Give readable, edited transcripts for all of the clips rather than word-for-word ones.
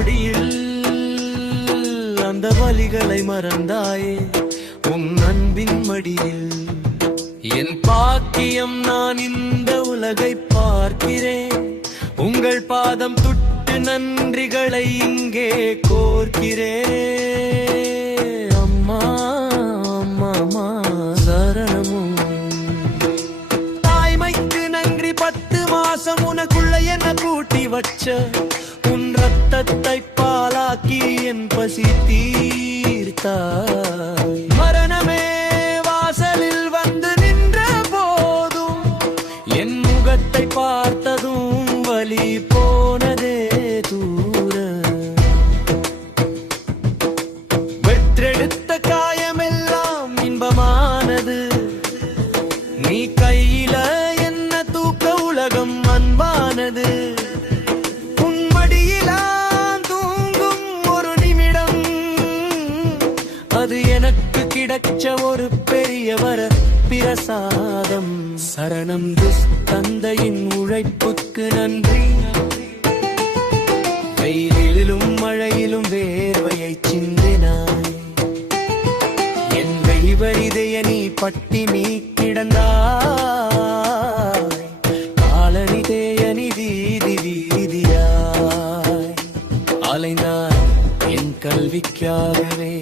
நொடியில் அந்த வலிகளை மறந்தாயே உன் அன்பின் மடியில். என் பாக்கியம் நான் இந்த உலகை பார்க்கிறேன், உங்கள் பாதம் தொட்டு நன்றிகளை இங்கே கோர்க்கிறேன். அம்மா அம்மா சரணமும். தாய்மைக்கு நன்றி, 10 மாசம் உனக்குள்ள என்ன கூட்டி வச்ச, உன் ரத்தத்தை பாலாக்கி என் பசி தீர்த்தாய். மரணமே வாசலில் வந்து நின்ற போதும், என் முகத்தை பார்த்ததும் வலி போனதே தூர. வெற்றெடுத்த காயமெல்லாம் இன்பமானது, நீ கையில என்ன தூக்க உலகம் அன்பானது. அது எனக்கு கிடைச்ச ஒரு பெரியவர பிரசாதம். சரணம் தந்தையின் உழைப்புக்கு நன்றி. வெயிலிலும் மழையிலும் வேர்வையை சிந்தினாய், என் வெய்வரிதைய நீ பட்டினி கிடந்தாய். காலனி தேயனி வீதி வீதியாய் அலைந்தாய் என் கல்விக்காகவே.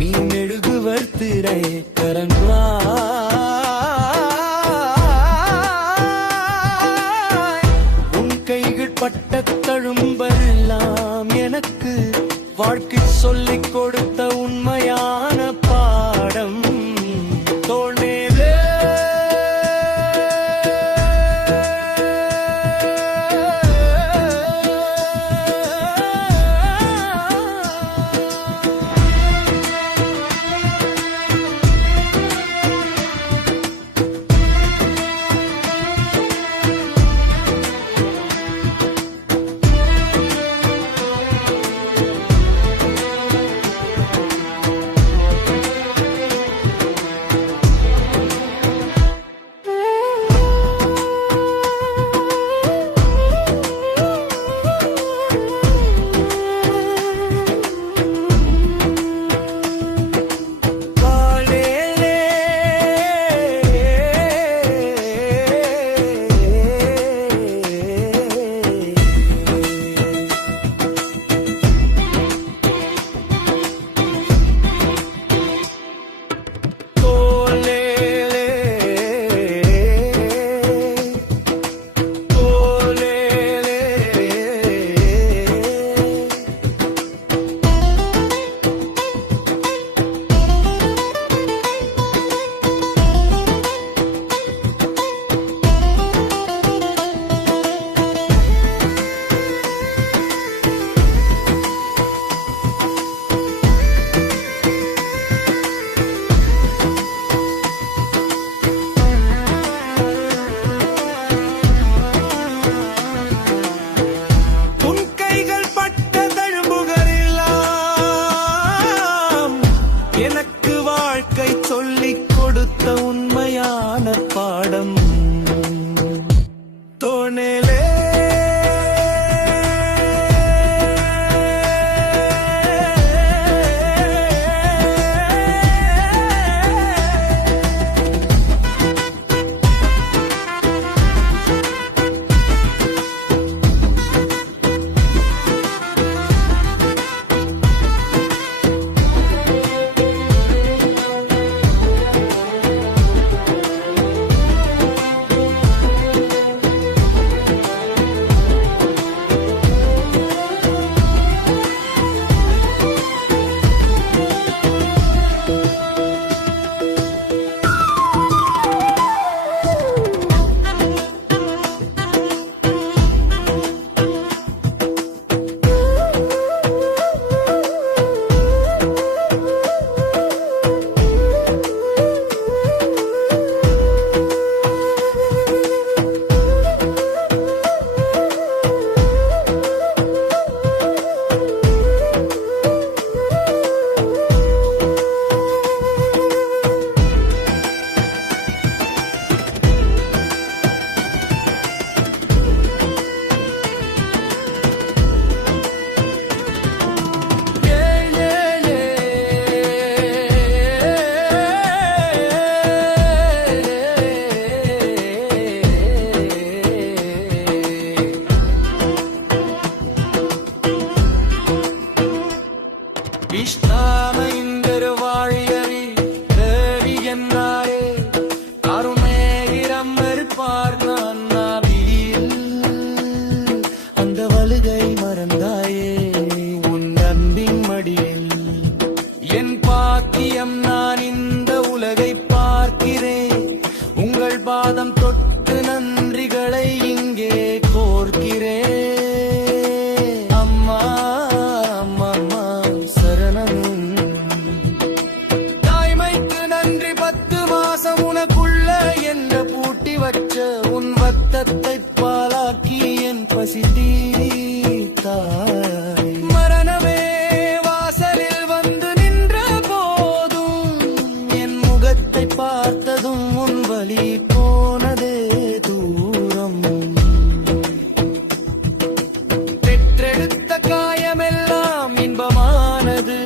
நீ மெழுகுவர்த்திரை கரங்காய், உன் கைகள் பட்ட தழும்பெல்லாம் எனக்கு வாழ்க்கை சொல்லிக் கொடுத்த உண்மையான பாடம். தோழேவே ഇഷ്ടാമ ഇന്തൊരു വാഴിയറി தேவி എന്നാരേ அருமேகிரம் இருப்பார் நான் நாவியில் அந்த வலுகை மறந்தாயே உன் அன்பின் மடியில் என் பாக்கியம் நான் இந்த உலகை பார்க்கிறேன் உங்கள் பாதம் தொட்டு நன்றிகளை இங்கே கோர்க்கிறேன் அம்மா அம்மா அம்மா சரணம் தாய்மைக்கு நன்றி 10 மாசம் உனக்குள்ள என்ற பூட்டி வச்ச உன் வத்தத்தை பாலாக்கி என் பசி தீர்த்தாய் மரணமே வாசலில் வந்து நின்ற போதும் என் முகத்தை பார்த்ததும் உன் வலி போனதே தூரம் பெற்றெடுத்த காயமெல்லாம் இன்பமானது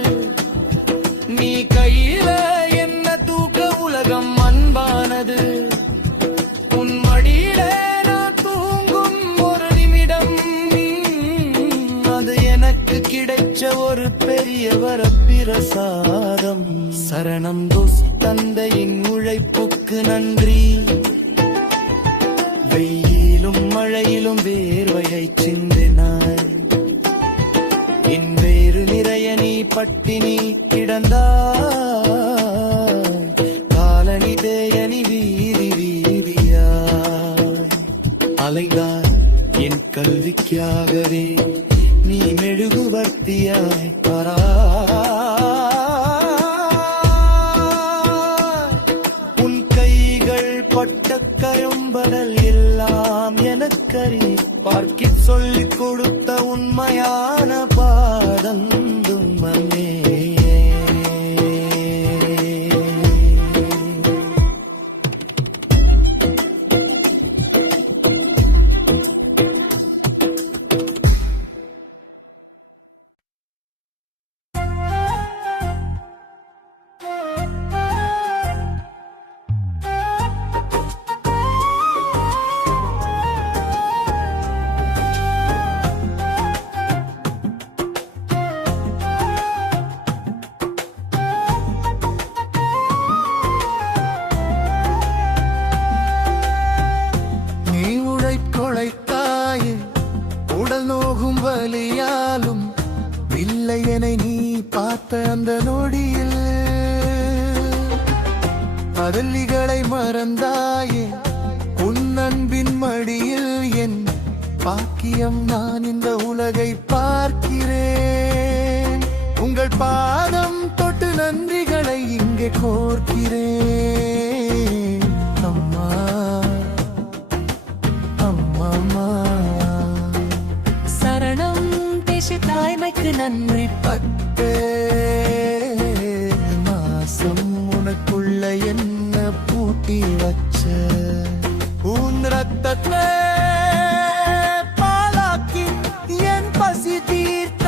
நீ கையில என்ன தூக்க உலகம் அன்பானது உன் மடியில நான் தூங்கும் ஒரு நிமிடம் அது எனக்கு கிடைச்ச ஒரு பெரிய வரப்பிரசாதம் சரணம் தோஸ் தந்தையின் உழைப்புக்கு நன்றி வெயிலும் மழையிலும் வேர்வையை சிந்தினாய் என் வேறு நிறைய நீ பட்டினி கிடந்தாய் காலனி தேயனி வீதி வீதியாய் அலைந்தாய் என் கல்விக்காகவே நீ மெழுகுவர்த்தியாய் உன் கைகள் பட்ட கயம்படல் எல்லாம் எனக்கறி பார்க்கிச் சொல்லிக் கொடுத்த உண்மையான பாதந்தும் மன்னே வலியாலும் வில்லையனை நீ பார்த்த அந்த நொடியில் அதல்லிகளை மறந்தாயே உன் அன்பின் மடியில் என் பாக்கியம் நான் இந்த உலகை பார்க்கிறேன் உங்கள் பாதம் தொட்டு நன்றிகளை இங்கே கோர்க்கிறேன் அம்மா அம்மா தாய்மைக்கு நன்றி 10 மாசம் உனக்குள்ள என்ன பூட்டி வச்ச உன் ரத்தத்தை பாலாக்கி என் பசி தீர்த்தாய்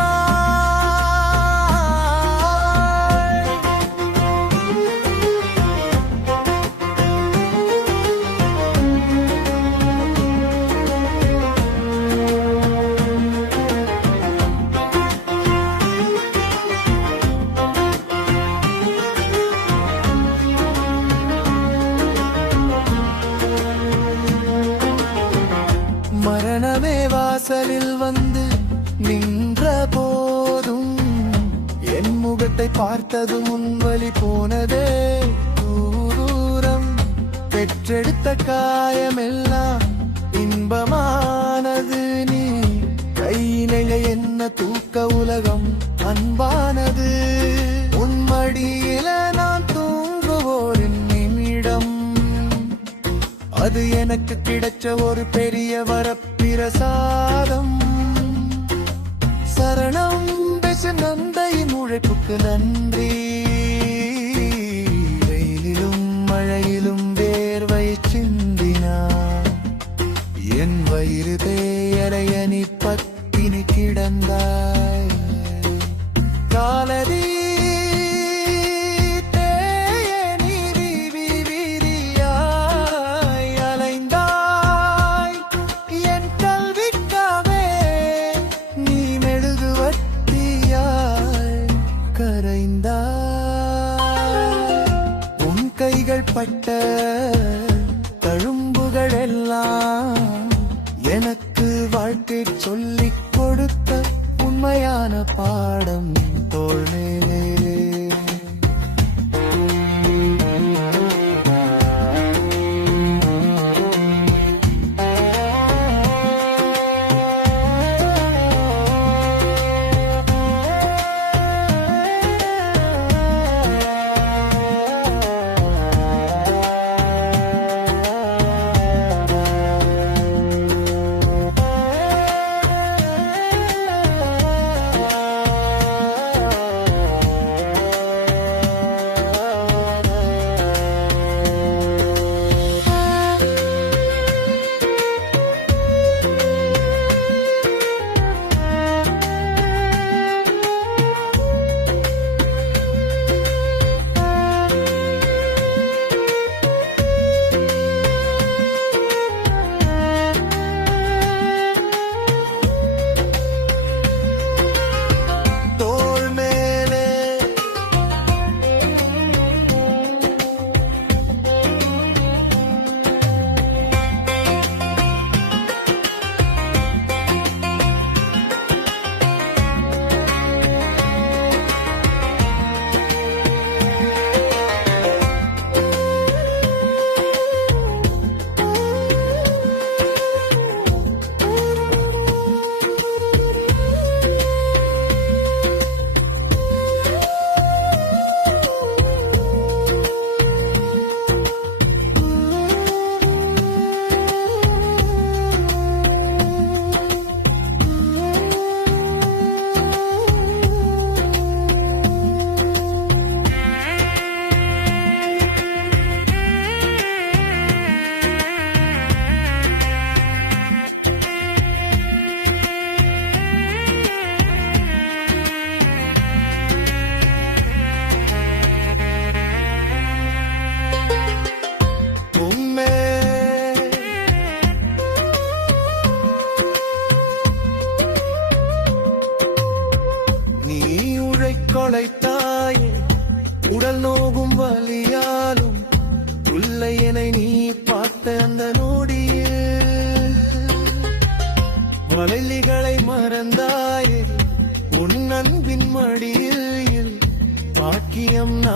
மரணமே வாசலில் வந்து நின்ற போதும் என் முகத்தை பார்த்ததும் உன் வலி போனதே தூரம் பெற்றெடுத்த காயமெல்லாம் இன்பமானது நீ கையிலே என்ன தூக்க உலகம் அன்பானது உன் மடியில நான் தூங்குவோரின் நிமிடம் அது எனக்கு கிடைச்ச ஒரு பெரிய வரப்பிரசாதம் சரணம் பேச நந்தையின் உழைப்புக்கு நன்றி வெயிலிலும் மழையிலும் வேர்வை சிந்தினார் என் வயிறு தேயறைய நீ பத்தினி கிடந்தாய் காலடி good. பட்ட தழும்புகள் எல்லாம் எனக்கு வாழ்க்கை சொல்லிக் கொடுத்த உண்மையான பாடம் தோள் மேலே. கொலைத்தாயே உடல் நோகும் வலியாலும் உள்ளையனை நீ பார்த்த அந்த நொடியில் வலைகளை மறந்தாயே உன் அன்பின் மடியில் பாக்கியம் நான்